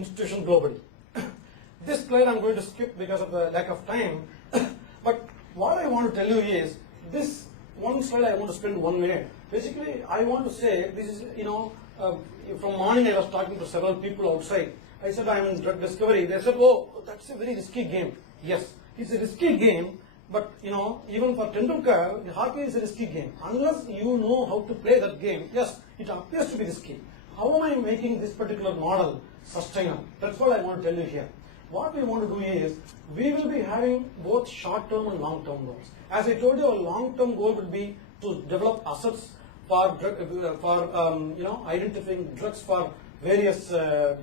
institution globally. This slide I'm going to skip because of the lack of time. But what I want to tell you is, this one slide I want to spend 1 minute. Basically, I want to say, this is, from morning I was talking to several people outside. I said I'm in drug discovery. They said, oh, that's a very risky game. Yes, it's a risky game, but even for Tendulkar, hockey is a risky game. Unless you know how to play that game, yes, it appears to be risky. How am I making this particular model sustainable? That's what I want to tell you here. What we want to do is, we will be having both short-term and long-term goals. As I told you, our long-term goal will be to develop assets for identifying drugs for various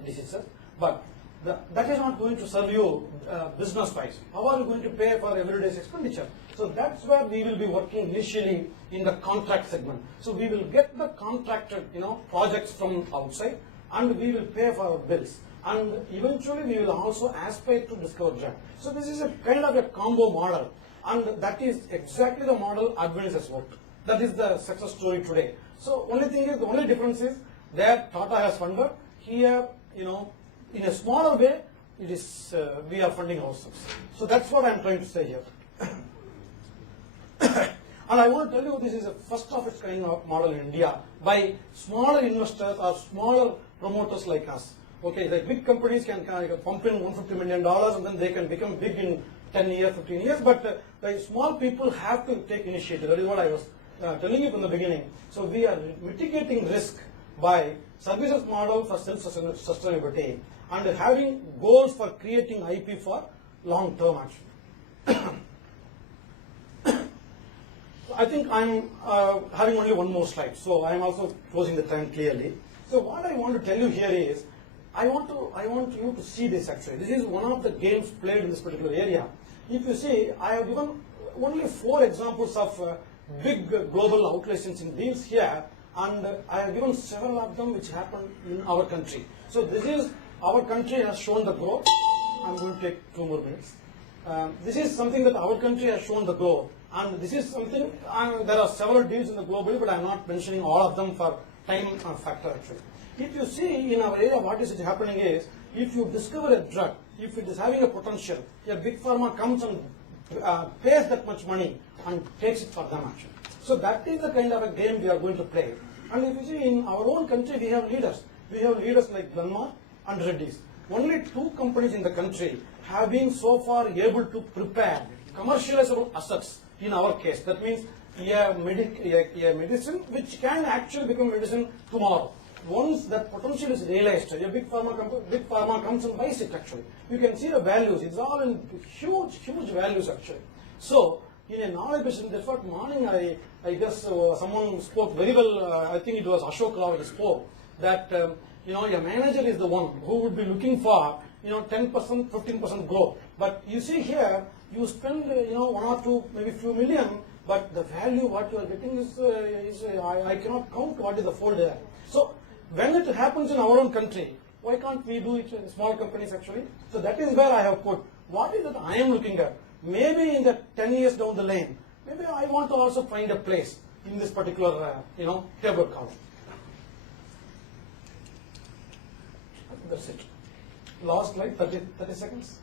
diseases. But that is not going to serve you business-wise. How are you going to pay for everyday's expenditure? So that's where we will be working initially in the contract segment. So we will get the contracted projects from outside, and we will pay for our bills. And eventually we will also aspire to discover drug. So this is a kind of a combo model, and that is exactly the model Advent has worked. That is the success story today. So only thing is, the only difference is that Tata has funded. Here, in a smaller way, it is we are funding ourselves. So that's what I am trying to say here. And I want to tell you, this is a first of its kind of model in India by smaller investors or smaller promoters like us. Okay, the big companies can pump in $150 million and then they can become big in 10 years, 15 years, but the small people have to take initiative. That is what I was telling you from the beginning. So we are mitigating risk by services model for self-sustainability and having goals for creating IP for long-term action. I think I'm having only one more slide, so I'm also closing the time clearly. So what I want to tell you here is, I want you to see this actually. This is one of the games played in this particular area. If you see, I have given only 4 examples of big global outlicensing deals here, and I have given several of them which happened in our country. So this is, our country has shown the growth. I'm going to take 2 more minutes. This is something that our country has shown the growth, and this is something, there are several deals in the globally, but I'm not mentioning all of them for time factor actually. If you see in our area, what is happening is, if you discover a drug, if it is having a potential, a big pharma comes and pays that much money and takes it for them actually. So that is the kind of a game we are going to play. And if you see, in our own country, we have leaders. We have leaders like Glenmark and Reddy's. Only 2 companies in the country have been so far able to prepare commercializable assets in our case. That means a medicine which can actually become medicine tomorrow. Once that potential is realized, a big pharma comes and buys it actually. You can see the values. It's all in huge values actually. So in a knowledge-based effort, morning I guess someone spoke very well. I think it was Ashok Rao who spoke that a manager is the one who would be looking for 10%, 15% growth. But you see here, you spend 1 or 2, maybe few million, but the value what you are getting is I cannot count what is the fold there. So when it happens in our own country, why can't we do it in small companies actually? So that is where I have put, what is that I am looking at? Maybe in the 10 years down the lane, maybe I want to also find a place in this particular, table column. That's it. Last slide, 30 seconds.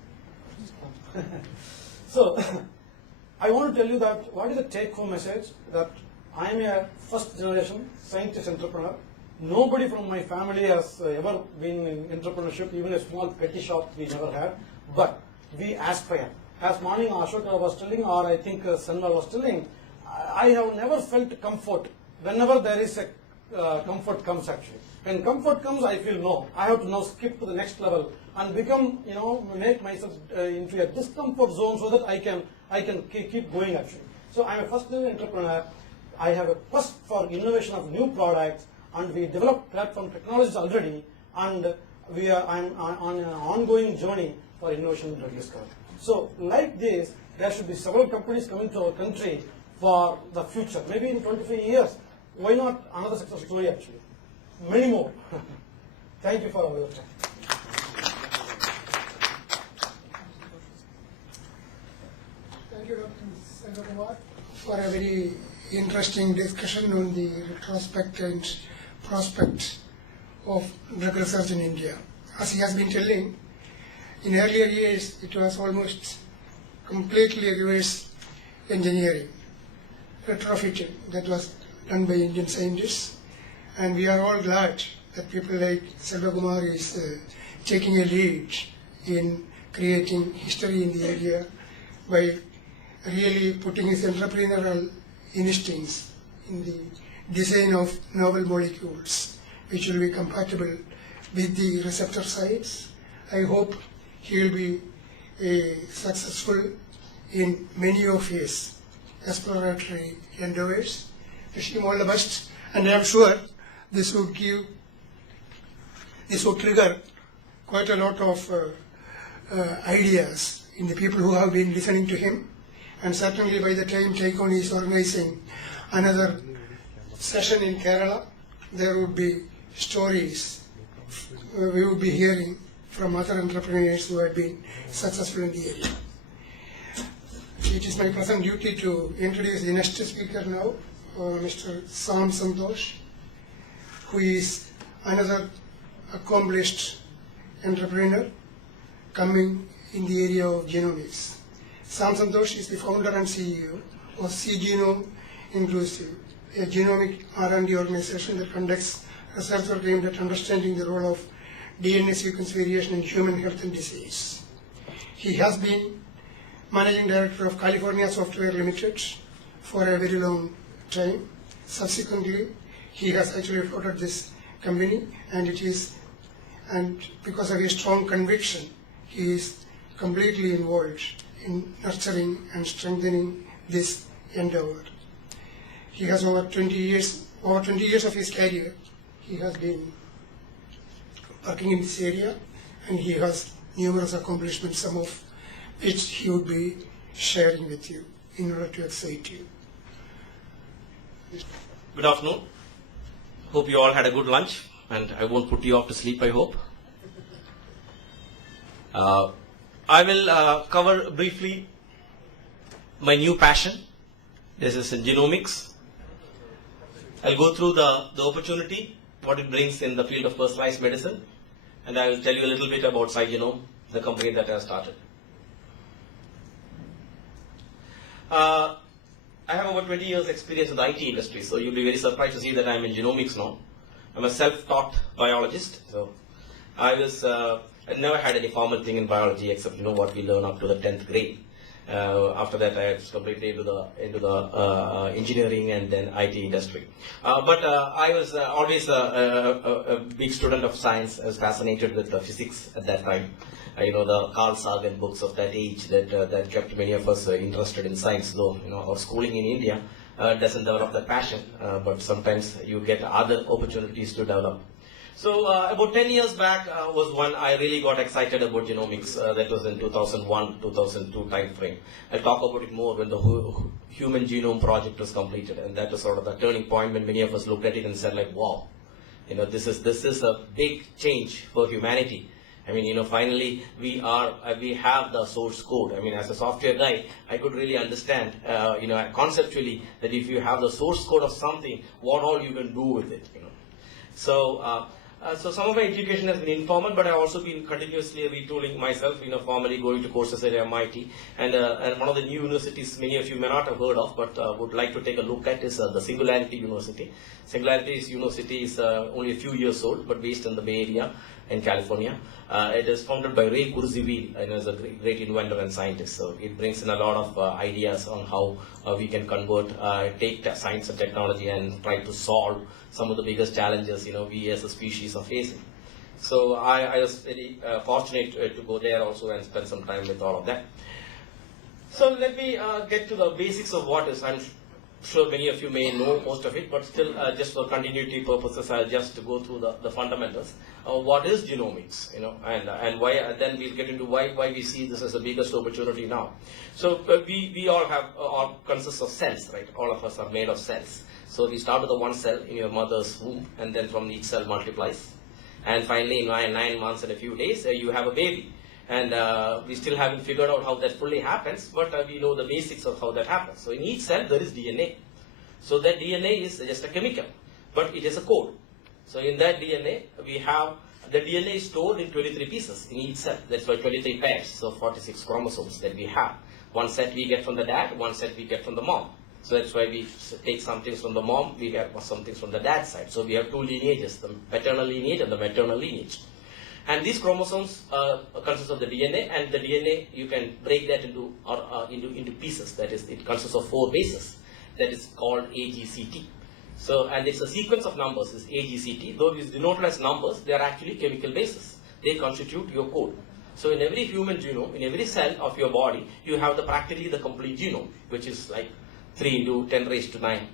So, I want to tell you that what is the take-home message, that I am a first-generation scientist entrepreneur. Nobody from my family has ever been in entrepreneurship, even a small petty shop we never had, but we aspire. As morning Ashoka was telling, or I think Sanma was telling, I have never felt comfort whenever there is a comfort comes actually. When comfort comes, I feel no, I have to now skip to the next level and become, make myself into a discomfort zone so that I can keep going actually. So I'm a first-generation entrepreneur. I have a quest for innovation of new products, and we develop platform technologies already, and I'm on an ongoing journey for innovation in drug discovery. So like this, there should be several companies coming to our country for the future. Maybe in 25 years, why not another success story actually? Many more. Thank you for all your time. Thank you, Dr. Sangakumar, for a very interesting discussion on the retrospect and prospects of drug research in India. as he has been telling, in earlier years it was almost completely reverse engineering, retrofitting that was done by Indian scientists, and we are all glad that people like Selvakumar is taking a lead in creating history in the area by really putting his entrepreneurial instincts in the design of novel molecules which will be compatible with the receptor sites. I hope he will be successful in many of his exploratory endeavors. Wish him all the best, and I am sure this would trigger quite a lot of ideas in the people who have been listening to him, and certainly by the time Taikon is organizing another session in Kerala, there would be stories we would be hearing from other entrepreneurs who have been successful in the area. It is my present duty to introduce the next speaker now, Mr. Sam Santosh, who is another accomplished entrepreneur coming in the area of genomics. Sam Santosh is the founder and CEO of CGenome Inclusive, a genomic R&D organization that conducts research work aimed at understanding the role of DNA sequence variation in human health and disease. He has been Managing Director of California Software Limited for a very long time. Subsequently, he has actually floated this company, and because of his strong conviction, he is completely involved in nurturing and strengthening this endeavor. He has over 20 years of his career, he has been working in this area, and he has numerous accomplishments, some of which he would be sharing with you in order to excite you. Good afternoon. Hope you all had a good lunch, and I won't put you off to sleep, I hope. I will cover briefly my new passion. This is in genomics. I'll go through the opportunity, what it brings in the field of personalized medicine, and I will tell you a little bit about CyGenome, the company that I have started. I have over 20 years experience in the IT industry, so you'll be very surprised to see that I'm in genomics now. I'm a self-taught biologist, so I never had any formal thing in biology except what we learn up to the 10th grade. After that, I was completely into the engineering and then IT industry. But I was always a big student of science. I was fascinated with physics at that time. The Carl Sagan books of that age that kept many of us interested in science. Though our schooling in India doesn't develop that passion, but sometimes you get other opportunities to develop. So about 10 years back was when I really got excited about genomics. That was in 2001, 2002 time frame. I'll talk about it more when the Human Genome Project was completed, and that was sort of the turning point when many of us looked at it and said, like, wow, this is a big change for humanity. Finally we have the source code. As a software guy, I could really understand, conceptually, that if you have the source code of something, what all you can do with it. So some of my education has been informal, but I've also been continuously retooling myself, formally going to courses at MIT. And one of the new universities many of you may not have heard of, but would like to take a look at is the Singularity University. Singularity University is only a few years old, but based in the Bay Area in California. It is founded by Ray Kurzweil, and is a great inventor and scientist. So it brings in a lot of ideas on how we can convert, take science and technology and try to solve some of the biggest challenges we as a species are facing. So I was very fortunate to go there also and spend some time with all of that. So let me get to the basics of what is. I'm sure many of you may know most of it, but still just for continuity purposes, I'll just go through the fundamentals. What is genomics, and why, then we'll get into why we see this as the biggest opportunity now. So we all consist of cells, right? All of us are made of cells. So we start with the one cell in your mother's womb, and then from each cell multiplies. And finally, in 9 months and a few days, you have a baby. And we still haven't figured out how that fully happens, but we know the basics of how that happens. So in each cell, there is DNA. So that DNA is just a chemical, but it is a code. So in that DNA, we have the DNA is stored in 23 pieces in each cell. That's why 23 pairs, so 46 chromosomes that we have. One set we get from the dad, one set we get from the mom. So that's why we take some things from the mom, we get some things from the dad's side. So we have two lineages, the paternal lineage and the maternal lineage. And these chromosomes consist of the DNA, and the DNA you can break that into pieces. That is, it consists of 4 bases. That is called AGCT. So, and it's a sequence of numbers, is AGCT. Though it is denoted as numbers, they are actually chemical bases. They constitute your code. So in every human genome, in every cell of your body, you have practically the complete genome, which is like 3 into 10 raised to 9.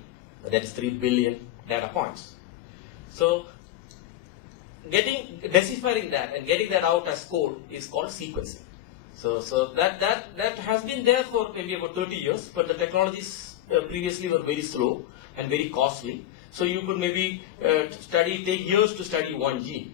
That is 3 billion data points. So deciphering that and getting that out as code is called sequencing. So that has been there for maybe about 30 years, but the technologies previously were very slow and very costly. So you could maybe take years to study one gene,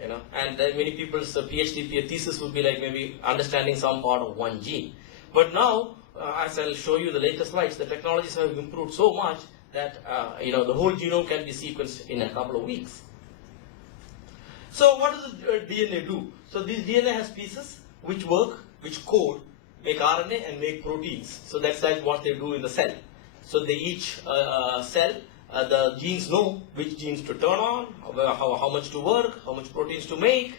you know, and many people's PhD thesis would be like maybe understanding some part of one gene. But now, as I'll show you the latest slides, the technologies have improved so much that the whole genome can be sequenced in a couple of weeks. So what does the DNA do? So this DNA has pieces which work, which code, make RNA and make proteins. So that's what they do in the cell. So they each cell, the genes know which genes to turn on, how much to work, how much proteins to make.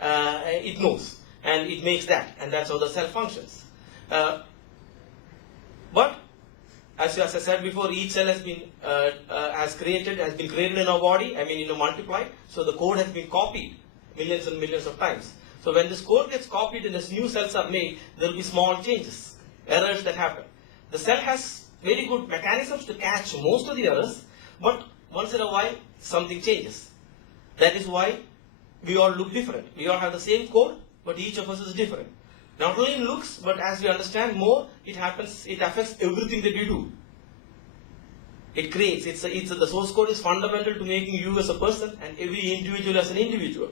It knows, and it makes that, and that's how the cell functions. But as I said before, each cell has been created in our body. I mean, multiplied. So the code has been copied millions and millions of times. So when this code gets copied and as new cells are made, there will be small changes, errors that happen. The cell has very good mechanisms to catch most of the errors, but once in a while something changes. That is why we all look different. We all have the same code, but each of us is different. Not only in looks, but as we understand more, it affects everything that we do. It creates, the source code is fundamental to making you as a person and every individual as an individual.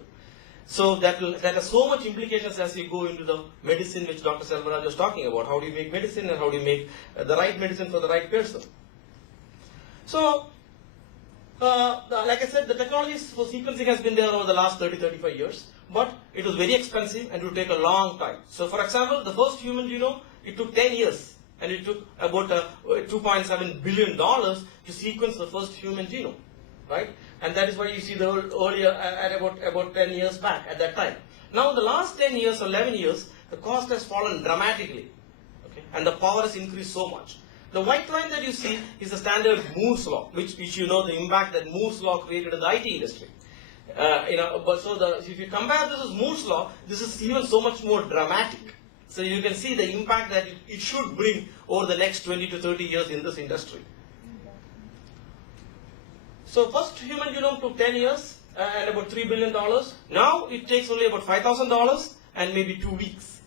So that has so much implications as we go into the medicine which Dr. Selvaraj was talking about. How do you make medicine and how do you make the right medicine for the right person? So, like I said, the technologies for sequencing has been there over the last 30-35 years, but it was very expensive and it would take a long time. So for example, the first human genome, it took 10 years and it took about $2.7 billion to sequence the first human genome, right? And that is why you see the earlier at about 10 years back at that time. Now in the last 10 years or 11 years, the cost has fallen dramatically, okay? And the power has increased so much. The white line that you see is the standard Moore's law, which you know the impact that Moore's law created in the IT industry. If you compare this with Moore's law, this is even so much more dramatic. So you can see the impact that it should bring over the next 20 to 30 years in this industry. So first human genome took 10 years and about $3 billion. Now it takes only about $5,000 and maybe 2 weeks,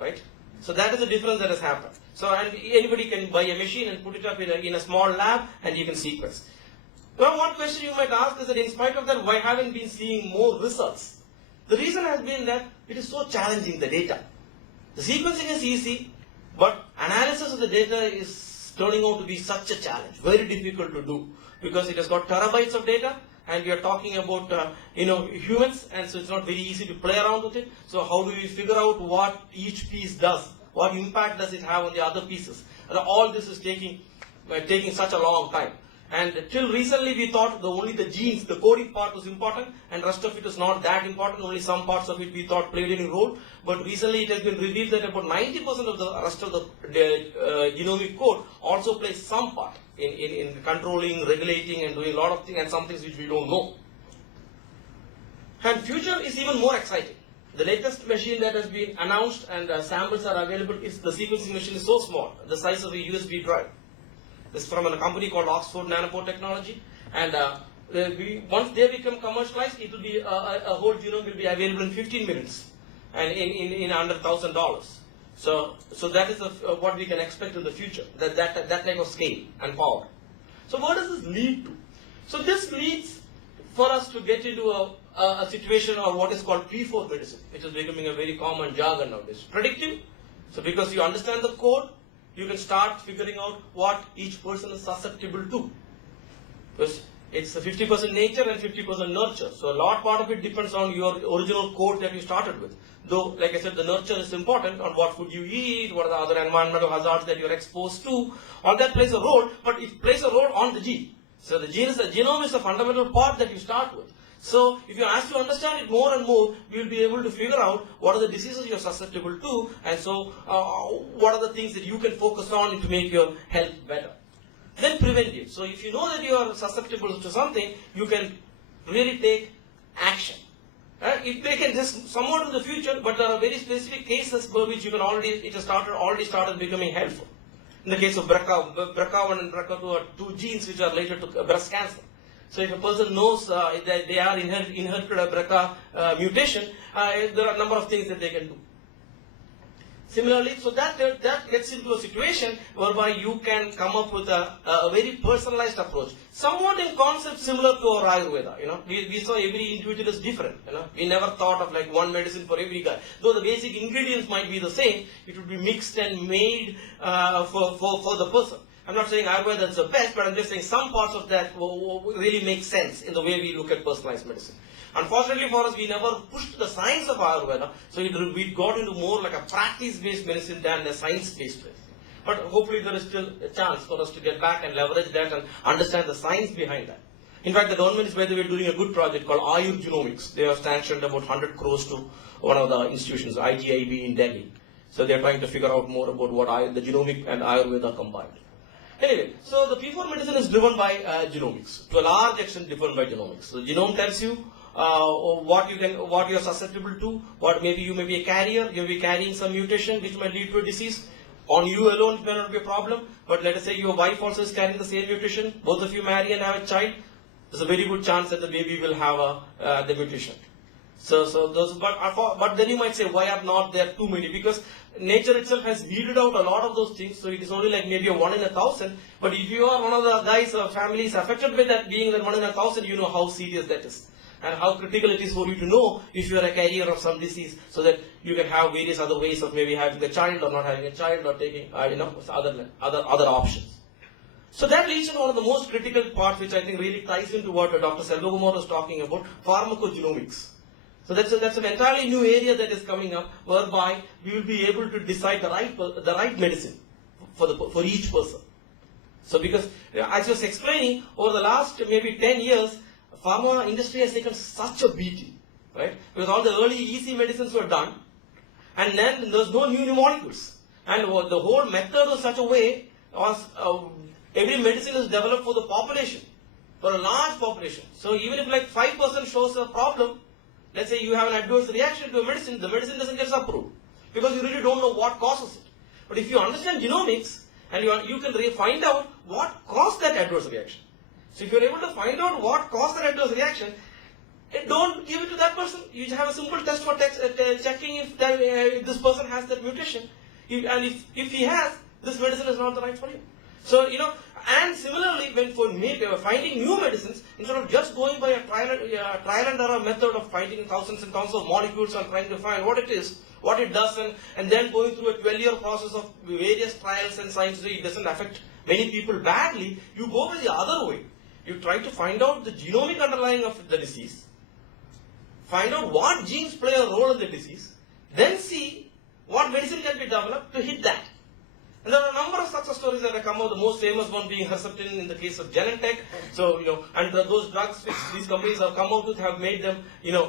right? So that is the difference that has happened. So and anybody can buy a machine and put it up in a small lab and you can sequence. Well, one question you might ask is that in spite of that, why haven't we been seeing more results? The reason has been that it is so challenging, the data. The sequencing is easy, but analysis of the data is turning out to be such a challenge, very difficult to do, because it has got terabytes of data, and we are talking about humans, and so it's not very easy to play around with it. So how do we figure out what each piece does? What impact does it have on the other pieces? And all this is taking such a long time. And till recently we thought only the genes, the coding part was important, and rest of it is not that important. Only some parts of it we thought played any role. But recently it has been revealed that about 90% of the rest of the genomic code also plays some part in controlling, regulating, and doing a lot of things, and some things which we don't know. And future is even more exciting. The latest machine that has been announced and samples are available is the sequencing machine is so small, the size of a USB drive. This is from a company called Oxford Nanopore Technology, and once they become commercialized, it will be a whole genome will be available in 15 minutes, and in under $1,000. So that is what we can expect in the future. That type of scale and power. So what does this lead to? So this leads for us to get into a situation or what is called P4 medicine, which is becoming a very common jargon nowadays. Predictive. So because you understand the code, you can start figuring out what each person is susceptible to. Because It's 50% nature and 50% nurture. So a lot part of it depends on your original code that you started with. Though, like I said, the nurture is important on what food you eat, what are the other environmental hazards that you're exposed to. All that plays a role, but it plays a role on the gene. So the genome is the fundamental part that you start with. So if you ask to understand it more and more, you will be able to figure out what are the diseases you're susceptible to, and so what are the things that you can focus on to make your health better. Then preventive. So if you know that you are susceptible to something, you can really take action. It may can just somewhat in the future, but there are very specific cases for which you can already started becoming helpful. In the case of BRCA1 and BRCA2 are two genes which are related to breast cancer. So if a person knows that they are inherited a BRCA mutation, there are a number of things that they can do. Similarly, so that gets into a situation whereby you can come up with a very personalized approach, somewhat in concept similar to our Ayurveda. We saw every individual is different. We never thought of like one medicine for every guy. Though the basic ingredients might be the same, it would be mixed and made for the person. I'm not saying Ayurveda is the best, but I'm just saying some parts of that really make sense in the way we look at personalized medicine. Unfortunately for us, we never pushed the science of Ayurveda, so we got into more like a practice-based medicine than a science-based medicine. But hopefully there is still a chance for us to get back and leverage that and understand the science behind that. In fact, the government is, by the way, doing a good project called Genomics. They have sanctioned about 100 crores to one of the institutions, TRACK in Delhi. So they are trying to figure out more about what the genomic and Ayurveda combined. Anyway, so the P4 medicine is driven by genomics, to a large extent driven by genomics. So the genome tells you what you are susceptible to, what maybe you may be a carrier, you may be carrying some mutation which might lead to a disease. On you alone it may not be a problem, but let us say your wife also is carrying the same mutation, both of you marry and have a child, there's a very good chance that the baby will have the mutation. But then you might say, why are not there too many? Because nature itself has weeded out a lot of those things, so it is only like maybe a 1 in 1,000. But if you are one of the guys or families affected with that being that 1 in 1,000, you know how serious that is. And how critical it is for you to know if you are a carrier of some disease, so that you can have various other ways of maybe having a child or not having a child or taking other options. So that leads to one of the most critical parts, which I think really ties into what Dr. Selvakumar was talking about, pharmacogenomics. So that's an entirely new area that is coming up, whereby we will be able to decide the right medicine for each person. So because, as I was explaining, over the last maybe 10 years, pharma industry has taken such a beating, right? Because all the early easy medicines were done, and then there's no new molecules. And the whole method was such a way was every medicine is developed for the population, for a large population. So even if like 5% shows a problem, let's say you have an adverse reaction to a medicine, the medicine doesn't get approved because you really don't know what causes it. But if you understand genomics, and you can find out what caused that adverse reaction. So if you're able to find out what caused that adverse reaction, don't give it to that person. You have a simple test for checking if this person has that mutation. And if he has, this medicine is not the right for you. So, and similarly, when for finding new medicines, instead of just going by a trial and error method of finding thousands and thousands of molecules and trying to find what it is, what it does, and then going through a 12-year process of various trials and science, so it doesn't affect many people badly, you go by the other way. You try to find out the genomic underlying of the disease, find out what genes play a role in the disease, then see what medicine can be developed to hit that. And there are a number of success stories that have come out, the most famous one being Herceptin in the case of Genentech. So, and those drugs which these companies have come out with have made them,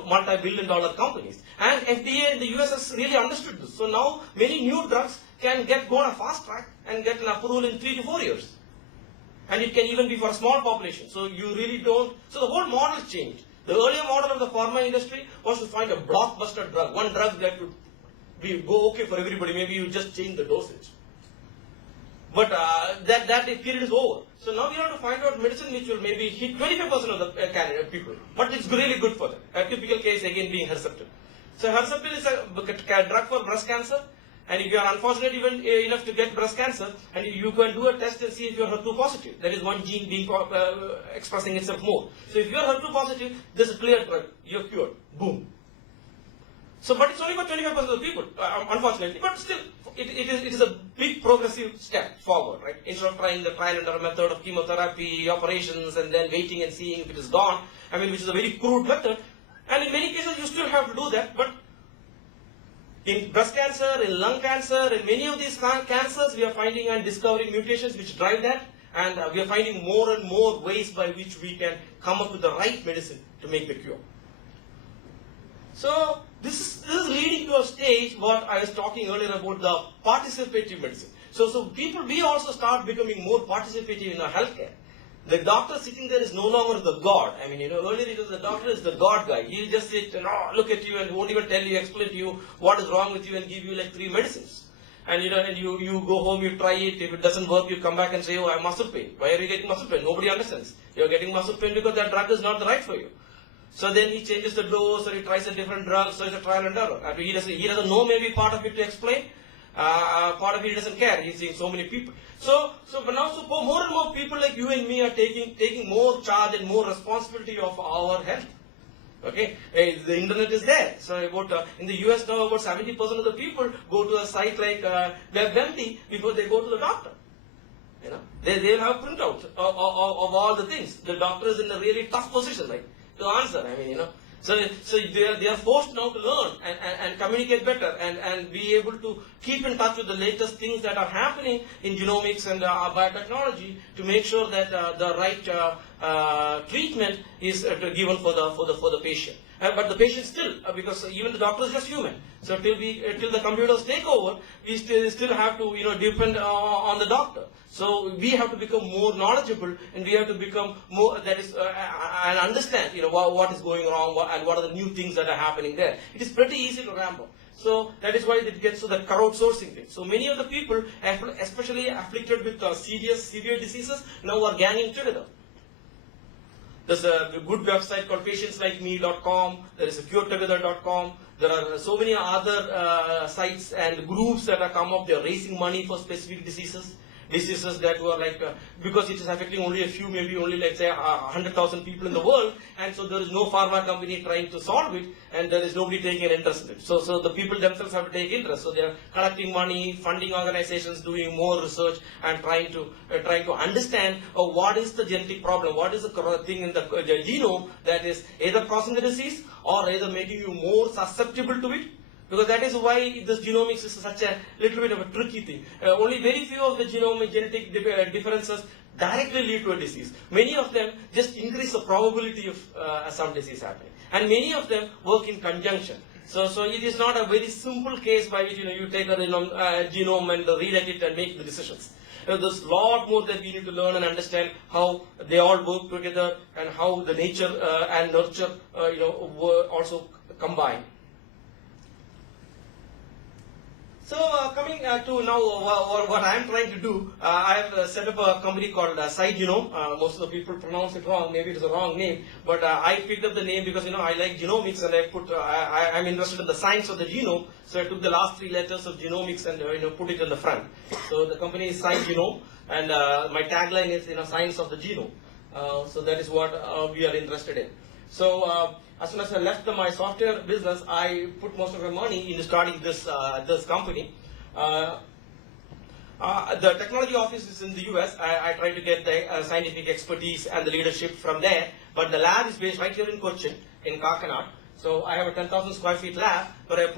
multi-billion-dollar companies. And FDA in the US has really understood this. So now many new drugs can go on a fast track and get an approval in 3 to 4 years. And it can even be for a small population. So you really don't, so the whole model changed. The earlier model of the pharma industry was to find a blockbuster drug, one drug that would go okay for everybody. Maybe you just change the dosage. But that period is over. So now we have to find out medicine which will maybe hit 25% of the people. But it's really good for them. A typical case again being Herceptin. So Herceptin is a drug for breast cancer. And if you are unfortunate even enough to get breast cancer, and you can do a test and see if you are HER2 positive. That is one gene being expressing itself more. So if you are HER2 positive, this is a clear drug. You are cured. Boom. So, but it's only for 25% of the people, unfortunately. But still, it is a big progressive step forward, right? Instead of trying the trial and error method of chemotherapy, operations, and then waiting and seeing if it is gone, I mean, which is a very crude method. And in many cases, you still have to do that. But in breast cancer, in lung cancer, in many of these cancers, we are finding and discovering mutations which drive that. And we are finding more and more ways by which we can come up with the right medicine to make the cure. So this is leading to a stage what I was talking earlier about the participative medicine. So people, we also start becoming more participative in our healthcare. The doctor sitting there is no longer the God. I mean, earlier it was the doctor is the God guy. He'll just sit and look at you and won't even tell you, explain to you what is wrong with you and give you like 3 medicines. And you go home, you try it. If it doesn't work, you come back and say, oh, I have muscle pain. Why are you getting muscle pain? Nobody understands. You're getting muscle pain because that drug is not the right for you. So then he changes the dose, or he tries a different drug, so it's a trial and error. He doesn't know maybe part of it to explain. Part of it he doesn't care. He's seeing so many people. But now more and more people like you and me are taking more charge and more responsibility of our health. Okay, the internet is there. So in the US now, about 70% of the people go to a site like WebMD before they go to the doctor. They'll have printouts of all the things. The doctor is in a really tough position, like to answer. I mean, so they are forced now to learn and communicate better and be able to keep in touch with the latest things that are happening in genomics and biotechnology to make sure that the right treatment is given for the patient. But the patient still, because even the doctor is just human. So till the computers take over, we still have to depend on the doctor. So we have to become more knowledgeable, and we have to become more and understand what is going wrong and what are the new things that are happening there. It is pretty easy to ramp up. So that is why it gets to the crowdsourcing thing. So many of the people, especially afflicted with severe diseases, now are ganging together. There's a good website called patientslikeme.com. There is a curetogether.com. There are so many other sites and groups that have come up. They are raising money for specific diseases that were like, because it is affecting only a few, maybe only like say 100,000 people in the world, and so there is no pharma company trying to solve it, and there is nobody taking an interest in it. So the people themselves have to take interest. So they are collecting money, funding organizations, doing more research, and trying to understand what is the genetic problem, what is the thing in the genome that is either causing the disease or either making you more susceptible to it. Because that is why this genomics is such a little bit of a tricky thing. Only very few of the genetic differences directly lead to a disease. Many of them just increase the probability of some disease happening. And many of them work in conjunction. So it is not a very simple case by which you take a genome and read at it and make the decisions. There's a lot more that we need to learn and understand how they all work together and how the nature and nurture also combine. So coming to now what I am trying to do, I have set up a company called Genome. Most of the people pronounce it wrong, maybe it's a wrong name, but I picked up the name because I like genomics and I'm interested in the science of the genome, so I took the last 3 letters of genomics and put it in the front. So the company is Genome, and my tagline is science of the genome. So that is what we are interested in. So as soon as I left my software business, I put most of my money into starting this company. The technology office is in the US. I try to get the scientific expertise and the leadership from there. But the lab is based right here in Cochin, in Kakinad. So I have a 10,000 square feet lab where I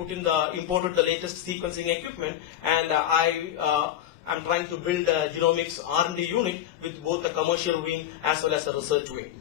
imported the latest sequencing equipment, and I'm trying to build a genomics R&D unit with both the commercial wing as well as a research wing.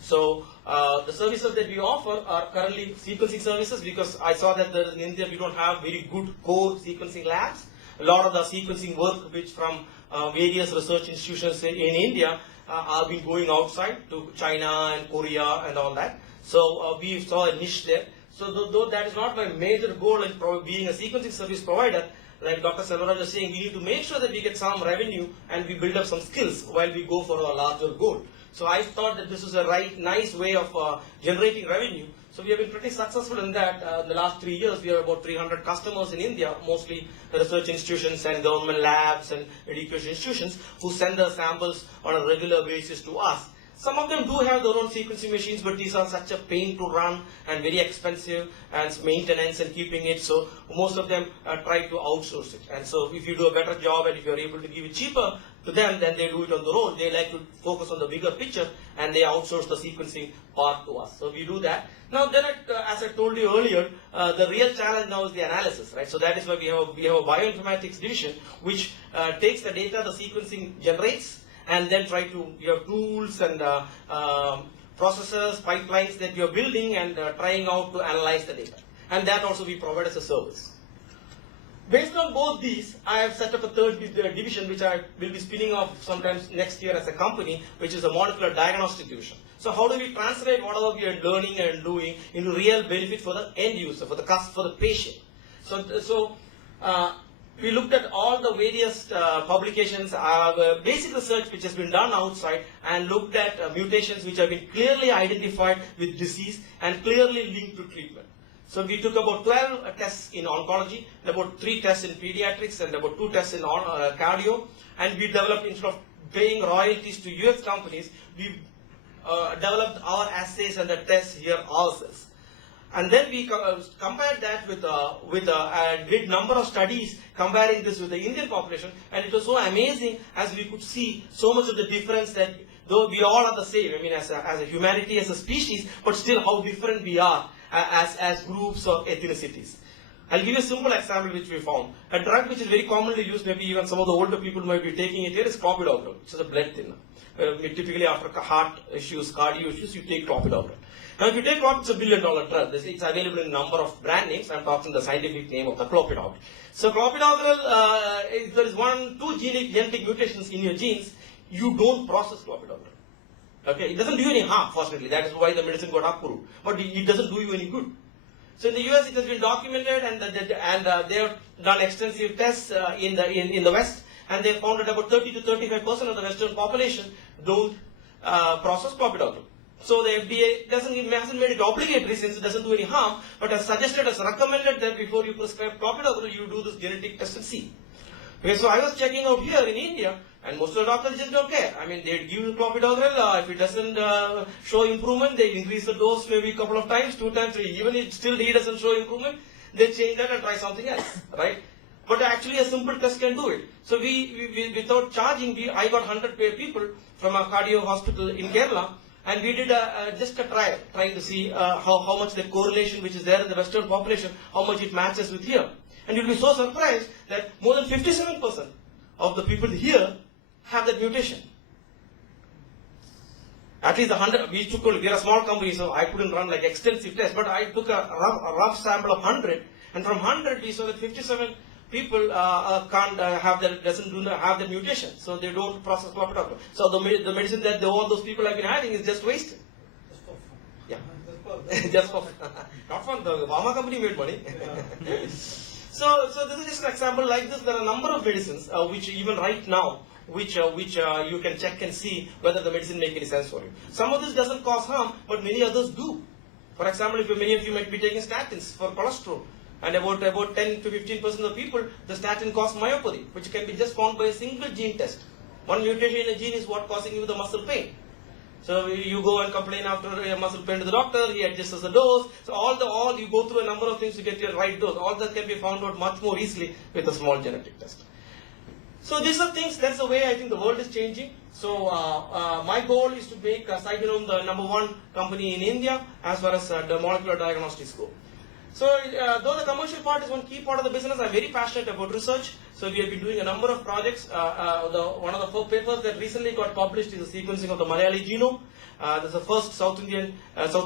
So the services that we offer are currently sequencing services, because I saw that in India we don't have very good core sequencing labs. A lot of the sequencing work which from various research institutions in India have been going outside to China and Korea and all that. So we saw a niche there. So though that is not my major goal in being a sequencing service provider, like Dr. Selvaraj was saying, we need to make sure that we get some revenue and we build up some skills while we go for a larger goal. So I thought that this is a nice way of generating revenue. So we have been pretty successful in that. In the last 3 years, we have about 300 customers in India, mostly research institutions and government labs and education institutions who send their samples on a regular basis to us. Some of them do have their own sequencing machines, but these are such a pain to run and very expensive and maintenance and keeping it. So most of them try to outsource it. And so if you do a better job and if you're able to give it cheaper to them, then they do it on their own. They like to focus on the bigger picture and they outsource the sequencing part to us. So we do that. Now then, as I told you earlier, the real challenge now is the analysis, right? So that is why we have a bioinformatics division which takes the data the sequencing generates, and then try to, you have tools and processors, pipelines that you are building and trying out to analyze the data. And that also we provide as a service. Based on both these, I have set up a third division which I will be spinning off sometimes next year as a company, which is a molecular diagnostic division. So how do we translate whatever we are learning and doing into real benefit for the end user, for the patient? So we looked at all the various publications, basic research which has been done outside, and looked at mutations which have been clearly identified with disease and clearly linked to treatment. So we took about 12 tests in oncology, about 3 tests in pediatrics, and about 2 tests in cardio. And we developed, instead of paying royalties to US companies, we developed our assays and the tests here ourselves. And then we compared that with did number of studies comparing this with the Indian population, and it was so amazing as we could see so much of the difference that though we all are the same, I mean as a humanity, as a species, but still how different we are as groups or ethnicities. I'll give you a simple example which we found. A drug which is very commonly used, maybe even some of the older people might be taking it here, is clopidogrel, which is a blood thinner. Typically after heart issues, cardio issues, you take clopidogrel. Now if you take clopidogrel, it's $1 billion drug. It's available in a number of brand names. I'm talking the scientific name of the clopidogrel. So clopidogrel, if there is 2 genetic mutations in your genes, you don't process clopidogrel. Okay, it doesn't do you any harm, fortunately. That is why the medicine got approved. But it doesn't do you any good. So in the US, it has been documented, and they have done extensive tests in the West, and they found that about 30 to 35% of the Western population don't process clopidogrel. So the FDA hasn't made it obligatory since it doesn't do any harm, but has suggested, has recommended that before you prescribe clopidogrel, you do this genetic test and see. Okay, so I was checking out here in India, and most of the doctors just don't care. I mean, they give you clopidogrel, if it doesn't show improvement, they increase the dose maybe a couple of times, 2 times, 3. Even if still he doesn't show improvement, they change that and try something else, right? But actually a simple test can do it. So we without charging, I got 100 people from a cardio hospital in Kerala, and we did just a trial, trying to see how much the correlation which is there in the Western population, how much it matches with here. And you'll be so surprised that more than 57% of the people here have that mutation. At least 100, we are a small company, so I couldn't run like extensive tests, but I took a rough sample of 100, and from 100 we saw that 57 people can't have doesn't have the mutation, so they don't process clopidogrel. So the medicine that all those people have been having is just wasted. Yeah, just for not fun. The pharma company made money. So this is just an example like this. There are a number of medicines which even right now, which you can check and see whether the medicine make any sense for you. Some of this doesn't cause harm, but many others do. For example, if many of you might be taking statins for cholesterol, and about 10 to 15% of the people, the statin causes myopathy, which can be just found by a single gene test. One mutation in a gene is what causing you the muscle pain. So you go and complain after muscle pain to the doctor, he adjusts the dose. So all you go through a number of things to get your right dose. All that can be found out much more easily with a small genetic test. So these are things, that's the way I think the world is changing. So my goal is to make Cygenome the #1 company in India as far as the molecular diagnostics go. So though the commercial part is one key part of the business, I'm very passionate about research. So we have been doing a number of projects. One of the 4 papers that recently got published is the sequencing of the Malayali genome. That's the first South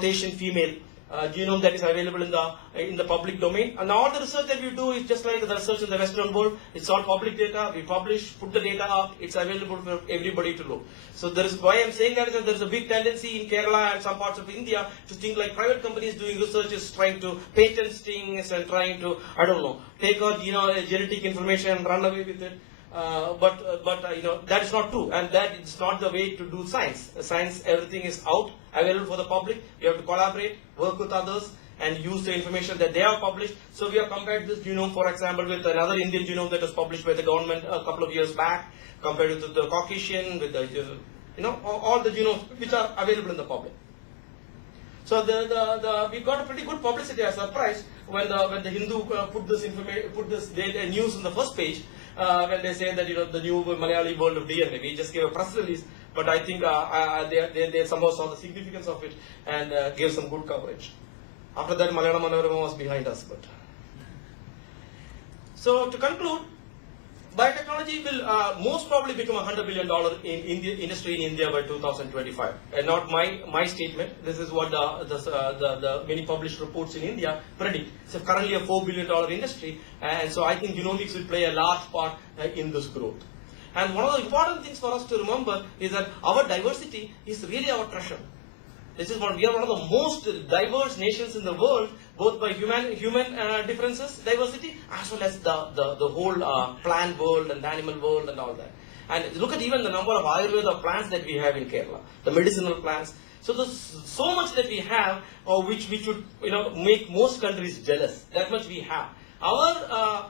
Asian female genome that is available in the public domain. And all the research that we do is just like the research in the Western world. It's all public data. We publish, put the data up. It's available for everybody to know. So there is why I'm saying that is that there is a big tendency in Kerala and some parts of India to think like private companies doing research is trying to patent things and trying to take out genetic information and run away with it. But that is not true, and that is not the way to do science. Science, everything is out, available for the public. You have to collaborate, work with others, and use the information that they have published. So we have compared this genome, for example, with another Indian genome that was published by the government a couple of years back, compared with the Caucasian, with the all the genomes which are available in the public. So we got a pretty good publicity. I was surprised when the Hindu put this news on the first page when they say that the new Malayali world of DNA. We just gave a press release, but I think they somehow saw the significance of it and gave some good coverage. After that, Malayalam Manorama was behind us. But so to conclude, biotechnology will most probably become $100 billion industry in India by 2025. And not my statement. This is what the many published reports in India predict. It's currently a $4 billion industry, and so I think genomics will play a large part in this growth. And one of the important things for us to remember is that our diversity is really our treasure. We are one of the most diverse nations in the world, both by human differences, diversity, as well as the whole plant world and animal world and all that. And look at even the number of Ayurveda plants that we have in Kerala, the medicinal plants. So there's so much that we have, which should make most countries jealous. That much we have. Our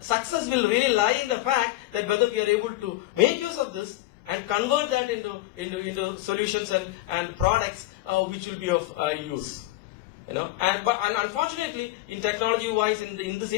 success will really lie in the fact that whether we are able to make use of this and convert that into solutions and products which will be of use. But unfortunately, in technology wise, in this area,